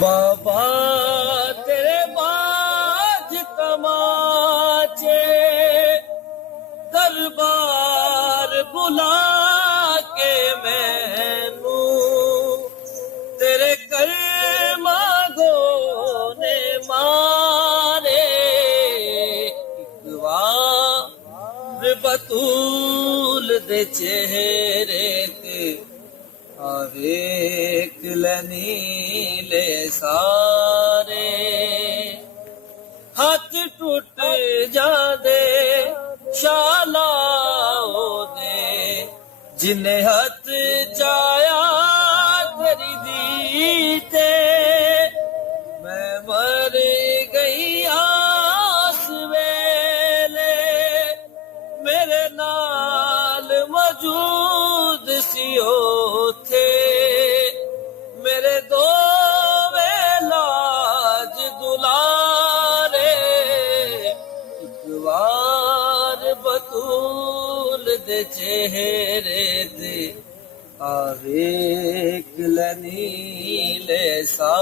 बाबा तेरे बाज तमाचे दरबार बुला के मैनू तेरे कर मांगो ने मारे एक बार बतूल दे चेहरे ते आवेख नीले सारे हाथ टूट जादे शाला दे जिन्हें हाथ चाया तेरी दी ते मैं मर गई आस वेले मेरे नाल मौजूद सी थे मेरे दो वेलाज दुलारे एक बार बतूल दे चेहरे दे आवेख नीले सा